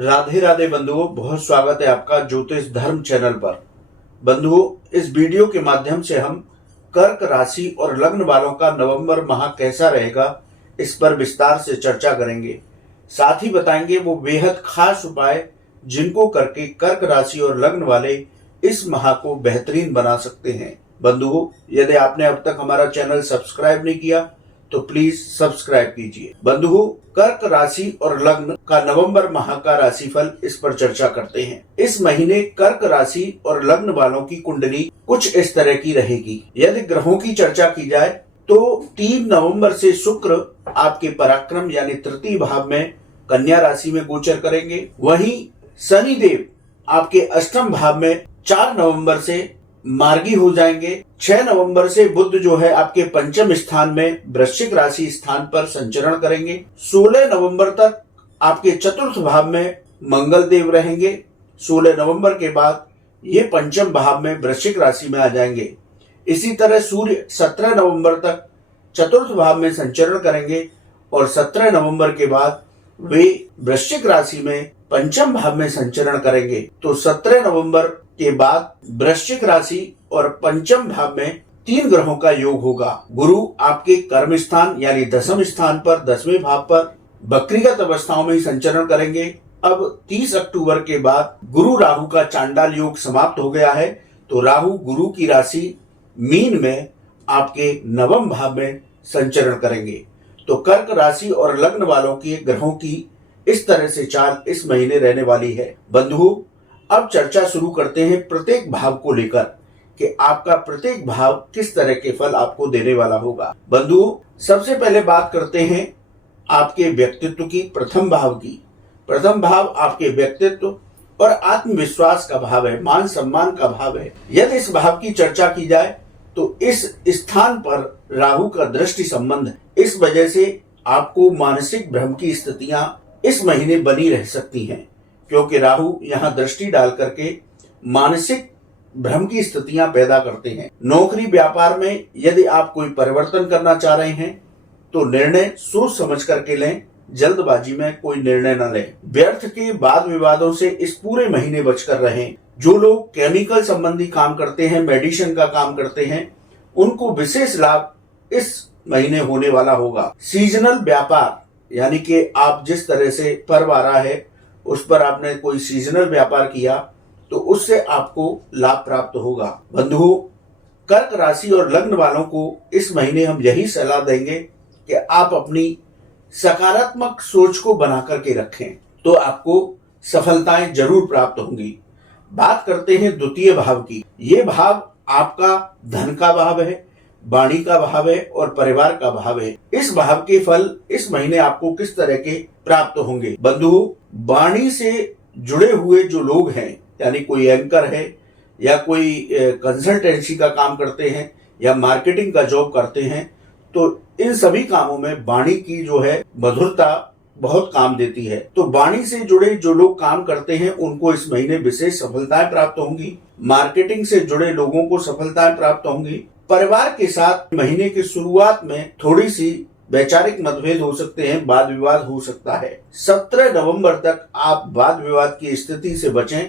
राधे राधे बंधुओं, बहुत स्वागत है आपका ज्योतिष धर्म चैनल पर। बंधुओं, इस वीडियो के माध्यम से हम कर्क राशि और लग्न वालों का नवंबर माह कैसा रहेगा इस पर विस्तार से चर्चा करेंगे। साथ ही बताएंगे वो बेहद खास उपाय जिनको करके कर्क राशि और लग्न वाले इस माह को बेहतरीन बना सकते हैं। बंधुओं, यदि आपने अब तक हमारा चैनल सब्सक्राइब नहीं किया तो प्लीज सब्सक्राइब कीजिए। बंधुओं, कर्क राशि और लग्न का नवंबर माह का राशिफल इस पर चर्चा करते हैं। इस महीने कर्क राशि और लग्न वालों की कुंडली कुछ इस तरह की रहेगी। यदि ग्रहों की चर्चा की जाए तो 3 नवंबर से शुक्र आपके पराक्रम यानी तृतीय भाव में कन्या राशि में गोचर करेंगे। वहीं शनिदेव आपके अष्टम भाव में 4 नवंबर से मार्गी हो जाएंगे। 6 नवंबर से बुध जो है आपके पंचम स्थान में वृश्चिक राशि स्थान पर संचरण करेंगे। 16 नवंबर तक आपके चतुर्थ भाव में मंगल देव रहेंगे। 16 नवंबर के बाद ये पंचम भाव में वृश्चिक राशि में आ जाएंगे। इसी तरह सूर्य 17 नवंबर तक चतुर्थ भाव में संचरण करेंगे और 17 नवंबर के बाद वे वृश्चिक राशि में पंचम भाव में संचरण करेंगे। तो 17 नवंबर के बाद वृश्चिक राशि और पंचम भाव में 3 ग्रहों का योग होगा। गुरु आपके कर्म स्थान यानी दसम स्थान पर 10वें भाव पर वक्रीगत अवस्थाओं में संचरण करेंगे। अब 30 अक्टूबर के बाद गुरु राहु का चांडाल योग समाप्त हो गया है, तो राहु गुरु की राशि मीन में आपके नवम भाव में संचरण करेंगे। तो कर्क राशि और लग्न वालों के ग्रहों की इस तरह से चाल इस महीने रहने वाली है। बंधुओं, अब चर्चा शुरू करते हैं प्रत्येक भाव को लेकर कि आपका प्रत्येक भाव किस तरह के फल आपको देने वाला होगा। बंधुओं, सबसे पहले बात करते हैं आपके व्यक्तित्व की, प्रथम भाव की। प्रथम भाव आपके व्यक्तित्व और आत्मविश्वास का भाव है, मान सम्मान का भाव है। यदि इस भाव की चर्चा की जाए तो इस स्थान पर राहु का दृष्टि संबंध है। इस वजह से आपको मानसिक भ्रम की स्थितियां इस महीने बनी रह सकती हैं, क्योंकि राहु यहाँ दृष्टि डाल करके मानसिक भ्रम की स्थितियां पैदा करते हैं। नौकरी व्यापार में यदि आप कोई परिवर्तन करना चाह रहे हैं तो निर्णय सोच समझ करके लें, जल्दबाजी में कोई निर्णय न लें। व्यर्थ के वाद विवादों से इस पूरे महीने बचकर रहें। जो लोग केमिकल संबंधी काम करते हैं, मेडिसिन का काम करते हैं, उनको विशेष लाभ इस महीने होने वाला होगा। सीजनल व्यापार यानी कि आप जिस तरह से पर्व आ रहा है उस पर आपने कोई सीजनल व्यापार किया तो उससे आपको लाभ प्राप्त होगा। बंधुओं, कर्क राशि और लग्न वालों को इस महीने हम यही सलाह देंगे कि आप अपनी सकारात्मक सोच को बना करके रखें तो आपको सफलताएं जरूर प्राप्त होंगी। बात करते हैं द्वितीय भाव की। ये भाव आपका धन का भाव है, वाणी का भाव है और परिवार का भाव है। इस भाव के फल इस महीने आपको किस तरह के प्राप्त होंगे। बंधुओं, वाणी से जुड़े हुए जो लोग हैं, यानी कोई एंकर है या कोई कंसल्टेंसी का काम करते हैं या मार्केटिंग का जॉब करते हैं, तो इन सभी कामों में वाणी की जो है मधुरता बहुत काम देती है। तो वाणी से जुड़े जो लोग काम करते हैं उनको इस महीने विशेष सफलताएं प्राप्त होंगी। मार्केटिंग से जुड़े लोगों को सफलताएं प्राप्त होंगी। परिवार के साथ महीने की शुरुआत में थोड़ी सी वैचारिक मतभेद हो सकते हैं, वाद विवाद हो सकता है। 17 नवंबर तक आप वाद विवाद की स्थिति से बचें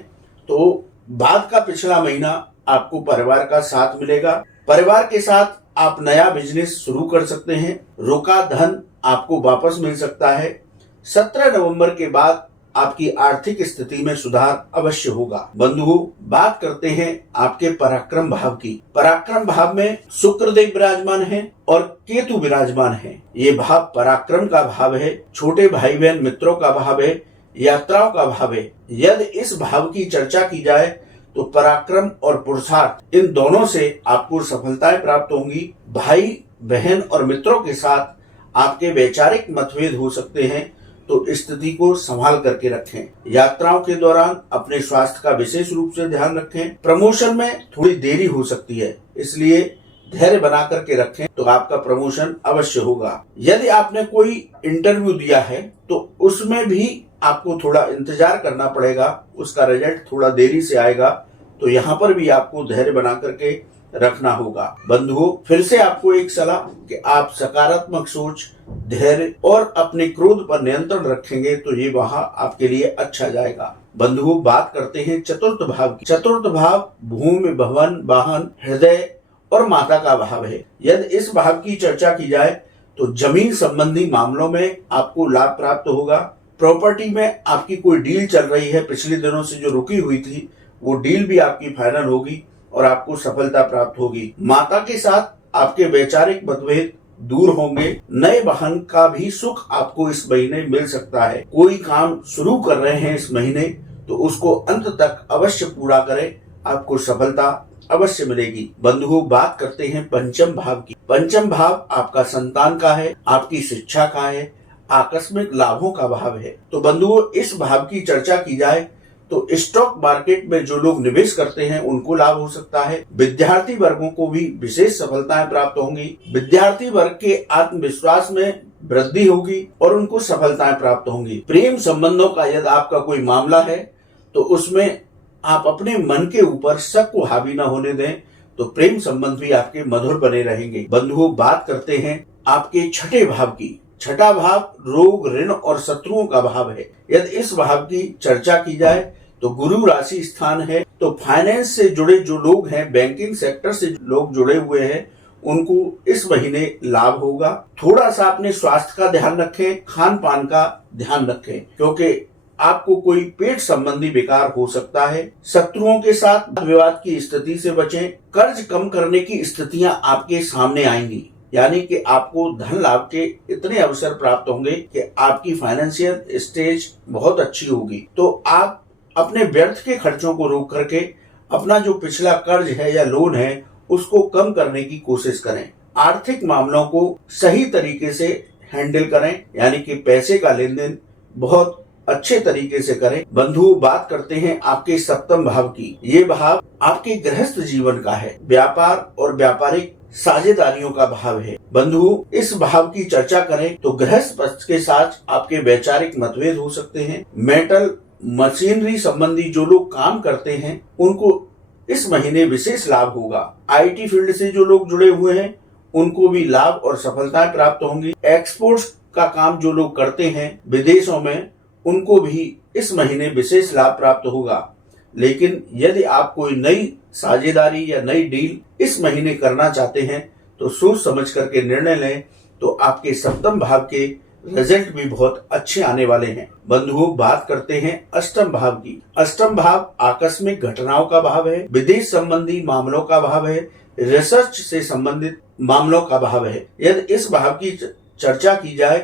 तो बाद का पिछला महीना आपको परिवार का साथ मिलेगा। परिवार के साथ आप नया बिजनेस शुरू कर सकते हैं। रोका धन आपको वापस मिल सकता है। 17 नवंबर के बाद आपकी आर्थिक स्थिति में सुधार अवश्य होगा। बंधुओं, बात करते हैं आपके पराक्रम भाव की। पराक्रम भाव में शुक्र देव विराजमान है और केतु विराजमान है। ये भाव पराक्रम का भाव है, छोटे भाई बहन मित्रों का भाव है, यात्राओं का भाव है। यदि इस भाव की चर्चा की जाए तो पराक्रम और पुरुषार्थ इन दोनों से आपको सफलताएं प्राप्त होंगी। भाई बहन और मित्रों के साथ आपके वैचारिक मतभेद हो सकते हैं, तो स्थिति को संभाल करके रखें। यात्राओं के दौरान अपने स्वास्थ्य का विशेष रूप से ध्यान रखें। प्रमोशन में थोड़ी देरी हो सकती है, इसलिए धैर्य बना करके रखें तो आपका प्रमोशन अवश्य होगा। यदि आपने कोई इंटरव्यू दिया है तो उसमें भी आपको थोड़ा इंतजार करना पड़ेगा, उसका रिजल्ट थोड़ा देरी से आएगा, तो यहाँ पर भी आपको धैर्य बना करके रखना होगा। बंधुओं, फिर से आपको एक सलाह कि आप सकारात्मक सोच, धैर्य और अपने क्रोध पर नियंत्रण रखेंगे तो ये वहां आपके लिए अच्छा जाएगा। बंधुओं, बात करते हैं चतुर्थ भाव की। चतुर्थ भाव भूमि, भवन, वाहन, हृदय और माता का भाव है। यदि इस भाव की चर्चा की जाए तो जमीन संबंधी मामलों में आपको लाभ प्राप्त होगा। प्रॉपर्टी में आपकी कोई डील चल रही है, पिछले दिनों से जो रुकी हुई थी वो डील भी आपकी फाइनल होगी और आपको सफलता प्राप्त होगी। माता के साथ आपके वैचारिक मतभेद दूर होंगे। नए वाहन का भी सुख आपको इस महीने मिल सकता है। कोई काम शुरू कर रहे हैं इस महीने तो उसको अंत तक अवश्य पूरा करें, आपको सफलता अवश्य मिलेगी। बंधुओं, बात करते हैं पंचम भाव की। पंचम भाव आपका संतान का है, आपकी शिक्षा का है, आकस्मिक लाभों का भाव है। तो बंधुओं, इस भाव की चर्चा की जाए तो स्टॉक मार्केट में जो लोग निवेश करते हैं उनको लाभ हो सकता है। विद्यार्थी वर्गों को भी विशेष सफलताएं प्राप्त होंगी। विद्यार्थी वर्ग के आत्मविश्वास में वृद्धि होगी और उनको सफलताएं प्राप्त होंगी। प्रेम संबंधों का यदि आपका कोई मामला है तो उसमें आप अपने मन के ऊपर शक को हावी न होने दें तो प्रेम संबंध भी आपके मधुर बने रहेंगे। बंधुओं, बात करते हैं आपके छठे भाव की। छठा भाव रोग, ऋण और शत्रुओं का भाव है। यदि इस भाव की चर्चा की जाए तो गुरु राशि स्थान है, तो फाइनेंस से जुड़े जो लोग हैं, बैंकिंग सेक्टर से लोग जुड़े हुए हैं, उनको इस महीने लाभ होगा। थोड़ा सा अपने स्वास्थ्य का ध्यान रखें, खान पान का ध्यान रखें, क्योंकि आपको कोई पेट संबंधी विकार हो सकता है। शत्रुओं के साथ विवाद की स्थिति से बचें। कर्ज कम करने की स्थितियां आपके सामने आएंगी, यानी कि आपको धन लाभ के इतने अवसर प्राप्त होंगे कि आपकी फाइनेंशियल स्टेज बहुत अच्छी होगी। तो आप अपने व्यर्थ के खर्चों को रोक करके अपना जो पिछला कर्ज है या लोन है उसको कम करने की कोशिश करें। आर्थिक मामलों को सही तरीके से हैंडल करें, यानी कि पैसे का लेन देन बहुत अच्छे तरीके से करें। बंधुओं, बात करते हैं आपके सप्तम भाव की। ये भाव आपके गृहस्थ जीवन का है, व्यापार और व्यापारिक साझेदारियों का भाव है। बंधुओं, इस भाव की चर्चा करें तो गृहस्थ पक्ष के साथ आपके वैचारिक मतभेद हो सकते हैं। मेटल मशीनरी संबंधी जो लोग काम करते हैं उनको इस महीने विशेष लाभ होगा। आईटी फील्ड से जो लोग जुड़े हुए हैं उनको भी लाभ और सफलताएं प्राप्त होंगी। एक्सपोर्ट्स का काम जो लोग करते हैं विदेशों में, उनको भी इस महीने विशेष लाभ प्राप्त होगा। लेकिन यदि आप कोई नई साझेदारी या नई डील इस महीने करना चाहते हैं तो सोच समझ करके निर्णय लें, तो आपके सप्तम भाव के रिजल्ट भी बहुत अच्छे आने वाले हैं। बंधुओं, बात करते हैं अष्टम भाव की। अष्टम भाव आकस्मिक घटनाओं का भाव है, विदेश संबंधी मामलों का भाव है, रिसर्च से संबंधित मामलों का भाव है। यदि इस भाव की चर्चा की जाए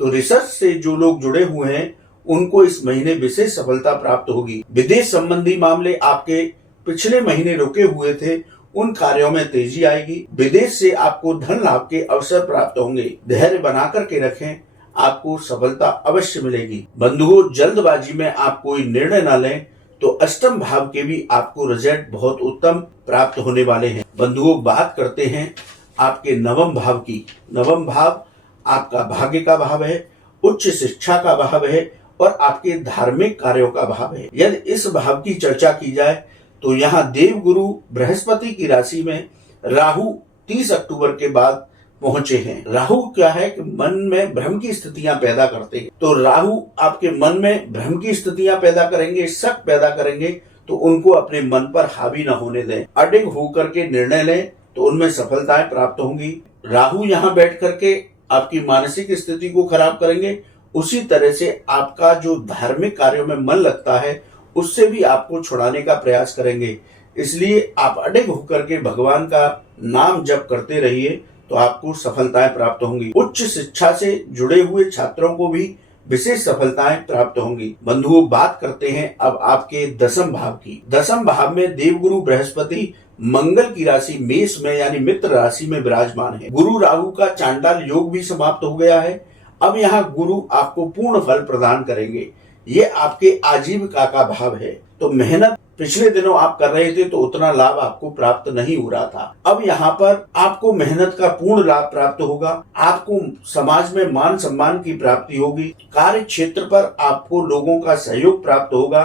तो रिसर्च से जो लोग जुड़े हुए हैं उनको इस महीने विशेष सफलता प्राप्त होगी। विदेश संबंधी मामले आपके पिछले महीने रुके हुए थे, उन कार्यों में तेजी आएगी। विदेश से आपको धन लाभ के अवसर प्राप्त होंगे। धैर्य बना करके रखें, आपको सफलता अवश्य मिलेगी। बंधुओं, जल्दबाजी में आप कोई निर्णय न लें तो अष्टम भाव के भी आपको रिजल्ट बहुत उत्तम प्राप्त होने वाले हैं। बंधुओं, बात करते हैं आपके नवम भाव की। नवम भाव आपका भाग्य का भाव है, उच्च शिक्षा का भाव है और आपके धार्मिक कार्यों का भाव है। यदि इस भाव की चर्चा की जाए तो यहाँ देव गुरु बृहस्पति की राशि में राहु 30 अक्टूबर के बाद पहुंचे हैं। राहु क्या है कि मन में भ्रम की स्थितियां पैदा करते हैं। तो राहु आपके मन में भ्रम की स्थितियां पैदा करेंगे, शक पैदा करेंगे, तो उनको अपने मन पर हावी न होने दें। अडिग होकर के निर्णय लें तो उनमें सफलताएं प्राप्त होंगी। राहु यहाँ बैठ करके आपकी मानसिक स्थिति को खराब करेंगे, उसी तरह से आपका जो धार्मिक कार्यों में मन लगता है उससे भी आपको छुड़ाने का प्रयास करेंगे। इसलिए आप अडिग होकर के भगवान का नाम जप करते रहिए तो आपको सफलताएं प्राप्त होंगी। उच्च शिक्षा से जुड़े हुए छात्रों को भी विशेष सफलताएं प्राप्त होंगी। बंधुओं, बात करते हैं अब आपके दसम भाव की। दसम भाव में देवगुरु बृहस्पति मंगल की राशि मेष में यानी मित्र राशि में विराजमान है। गुरु राहु का चांडाल योग भी समाप्त हो गया है। अब यहाँ गुरु आपको पूर्ण फल प्रदान करेंगे। ये आपके आजीविका का भाव है। तो मेहनत पिछले दिनों आप कर रहे थे तो उतना लाभ आपको प्राप्त नहीं हो रहा था। अब यहाँ पर आपको मेहनत का पूर्ण लाभ प्राप्त होगा। आपको समाज में मान सम्मान की प्राप्ति होगी। कार्य क्षेत्र पर आपको लोगों का सहयोग प्राप्त होगा।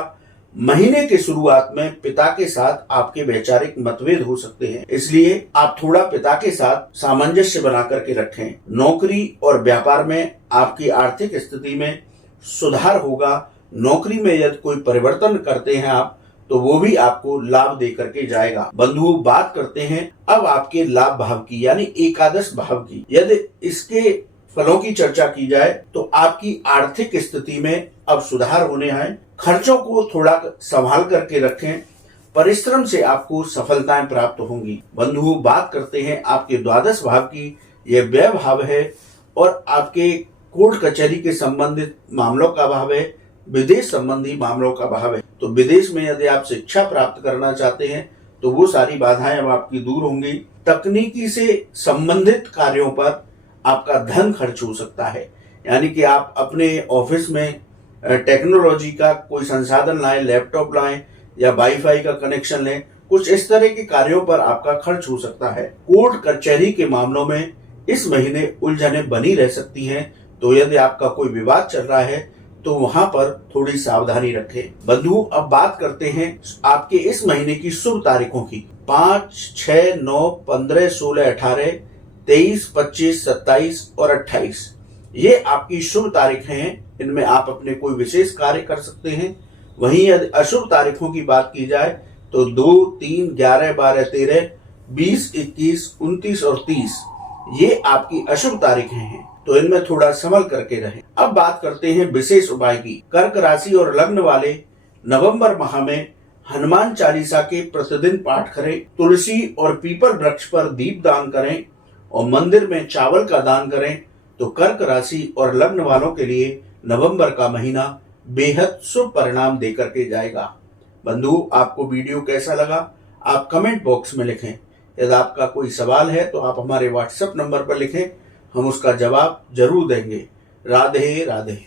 महीने के शुरुआत में पिता के साथ आपके वैचारिक मतभेद हो सकते हैं, इसलिए आप थोड़ा पिता के साथ सामंजस्य बना करके रखें। नौकरी और व्यापार में आपकी आर्थिक स्थिति में सुधार होगा। नौकरी में यदि कोई परिवर्तन करते हैं आप, तो वो भी आपको लाभ दे करके जाएगा। बंधु, बात करते हैं अब आपके लाभ भाव की, यानी एकादश भाव की। यदि इसके फलों की चर्चा की जाए तो आपकी आर्थिक स्थिति में अब सुधार होने हैं। खर्चों को थोड़ा संभाल करके रखें। परिश्रम से आपको सफलताएं प्राप्त होंगी। बंधु, बात करते हैं आपके द्वादश भाव की। यह व्यय भाव है और आपके कोर्ट कचहरी के संबंधित मामलों का भाव है, विदेश संबंधी मामलों का भाव है। तो विदेश में यदि आप शिक्षा प्राप्त करना चाहते हैं तो वो सारी बाधाएं अब आपकी दूर होंगी। तकनीकी से संबंधित कार्यों पर आपका धन खर्च हो सकता है, यानी कि आप अपने ऑफिस में टेक्नोलॉजी का कोई संसाधन लाएं, लैपटॉप लाएं या वाईफाई का कनेक्शन लें। कुछ इस तरह के कार्यों पर आपका खर्च हो सकता है। कोर्ट कचहरी के मामलों में इस महीने उलझनें बनी रह सकती हैं, तो यदि आपका कोई विवाद चल रहा है तो वहां पर थोड़ी सावधानी रखें। बंधु, अब बात करते हैं आपके इस महीने की शुभ तारीखों की। 5, 6, 9, 15, 16, 18, 23, 25, 27 और 28 ये आपकी शुभ तारीखें हैं। इनमें आप अपने कोई विशेष कार्य कर सकते हैं। वहीं यदि अशुभ तारीखों की बात की जाए तो 2, 3, 11, 12, 13, 20, 21, 29 और 30 ये आपकी अशुभ तारीखें हैं, तो इनमें थोड़ा संभल करके रहें। अब बात करते हैं विशेष उपाय की। कर्क राशि और लग्न वाले नवंबर माह में हनुमान चालीसा के प्रतिदिन पाठ करें, तुलसी और पीपल वृक्ष पर दीप दान करें और मंदिर में चावल का दान करें, तो कर्क राशि और लग्न वालों के लिए नवंबर का महीना बेहद शुभ परिणाम देकर के जाएगा। बंधु, आपको वीडियो कैसा लगा आप कमेंट बॉक्स में लिखें। यदि आपका कोई सवाल है तो आप हमारे व्हाट्सएप नंबर पर लिखें, हम उसका जवाब जरूर देंगे। राधे राधे।